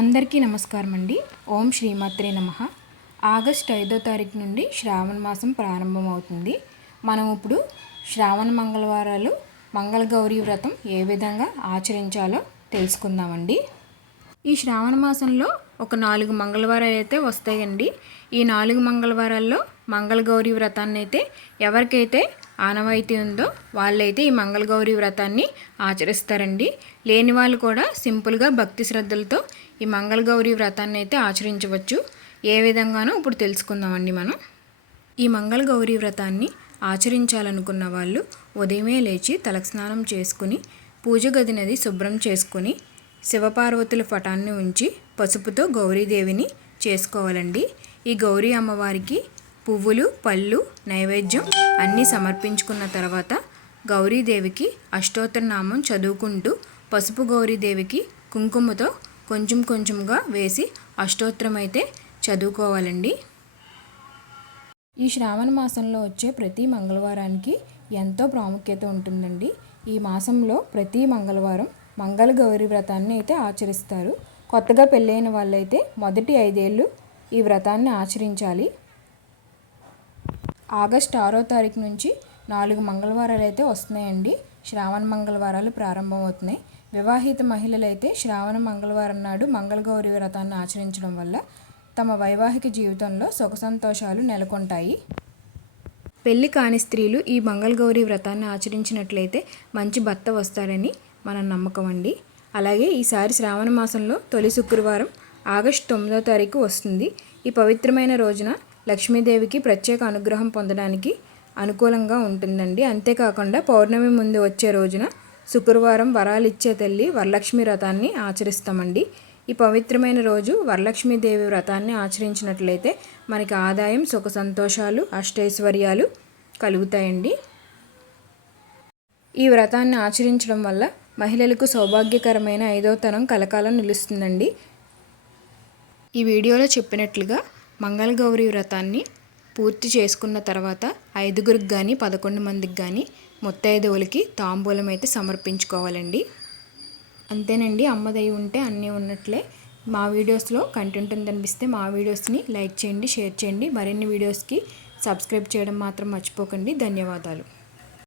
అందరికీ నమస్కారం అండి. ఓం శ్రీమాత్రే నమః. ఆగస్ట్ 5వ తారీఖు నుండి శ్రావణ మాసం ప్రారంభమవుతుంది. మనం ఇప్పుడు శ్రావణ మంగళవారాలు మంగళగౌరీ వ్రతం ఏ విధంగా ఆచరించాలో తెలుసుకుందామండి. ఈ శ్రావణ మాసంలో ఒక 4 మంగళవారాలు అయితే వస్తాయండి. ఈ 4 మంగళవారాల్లో మంగళగౌరీ వ్రతాన్ని అయితే ఎవరికైతే ఆనవాయితీ ఉందో వాళ్ళైతే ఈ మంగళగౌరీ వ్రతాన్ని ఆచరిస్తారండి. లేని వాళ్ళు కూడా సింపుల్గా భక్తి శ్రద్ధలతో ఈ మంగళగౌరీ వ్రతాన్ని అయితే ఆచరించవచ్చు. ఏ విధంగానో ఇప్పుడు తెలుసుకుందామండి మనం. ఈ మంగళగౌరీ వ్రతాన్ని ఆచరించాలనుకున్న వాళ్ళు ఉదయమే లేచి తలస్నానం చేసుకుని పూజ గదినది శుభ్రం చేసుకుని శివపార్వతుల పటాన్ని ఉంచి పసుపుతో గౌరీదేవిని చేసుకోవాలండి. ఈ గౌరీ అమ్మవారికి పువ్వులు, పళ్ళు, నైవేద్యం అన్నీ సమర్పించుకున్న తర్వాత గౌరీదేవికి అష్టోత్తర నామం చదువుకుంటూ పసుపు గౌరీదేవికి కుంకుమతో కొంచెం కొంచెంగా వేసి అష్టోత్తరం అయితే చదువుకోవాలండి. ఈ శ్రావణ మాసంలో వచ్చే ప్రతి మంగళవారానికి ఎంతో ప్రాముఖ్యత ఉంటుందండి. ఈ మాసంలో ప్రతి మంగళవారం మంగళగౌరీ వ్రతాన్ని అయితే ఆచరిస్తారు. కొత్తగా పెళ్ళైన వాళ్ళైతే మొదటి 5 ఏళ్ళు ఈ వ్రతాన్ని ఆచరించాలి. ఆగస్ట్ 6వ తారీఖు నుంచి 4 మంగళవారాలు అయితే వస్తున్నాయండి. శ్రావణ మంగళవారాలు ప్రారంభమవుతున్నాయి. వివాహిత మహిళలు అయితే శ్రావణ మంగళవారం నాడు మంగళగౌరీ వ్రతాన్ని ఆచరించడం వల్ల తమ వైవాహిక జీవితంలో సుఖ సంతోషాలు నెలకొంటాయి. పెళ్లి కాని స్త్రీలు ఈ మంగళగౌరీ వ్రతాన్ని ఆచరించినట్లయితే మంచి భర్త వస్తారని మన నమ్మకం అండి. అలాగే ఈసారి శ్రావణ మాసంలో తొలి శుక్రవారం ఆగస్ట్ 9వ తారీఖు వస్తుంది. ఈ పవిత్రమైన రోజున లక్ష్మీదేవికి ప్రత్యేక అనుగ్రహం పొందడానికి అనుకూలంగా ఉంటుందండి. అంతేకాకుండా పౌర్ణమి ముందు వచ్చే రోజున శుక్రవారం వరాలిచ్చే తల్లి వరలక్ష్మి వ్రతాన్ని ఆచరిస్తామండి. ఈ పవిత్రమైన రోజు వరలక్ష్మీదేవి వ్రతాన్ని ఆచరించినట్లయితే మనకి ఆదాయం, సుఖ సంతోషాలు, అష్టైశ్వర్యాలు కలుగుతాయండి. ఈ వ్రతాన్ని ఆచరించడం వల్ల మహిళలకు సౌభాగ్యకరమైన 5వ తరం కలకాలం నిలుస్తుందండి. ఈ వీడియోలో చెప్పినట్లుగా మంగళగౌరీ వ్రతాన్ని పూర్తి చేసుకున్న తర్వాత 5గురికి కానీ 11 మందికి కానీ ముత్తైదువులకి తాంబూలం అయితే సమర్పించుకోవాలండి. అంతేనండి. అమ్మదై ఉంటే అన్నీ ఉన్నట్లే. మా వీడియోస్లో కంటెంట్ అనిపిస్తే మా వీడియోస్ని లైక్ చేయండి, షేర్ చేయండి. మరిన్ని వీడియోస్కి సబ్స్క్రైబ్ చేయడం మాత్రం మర్చిపోకండి. ధన్యవాదాలు.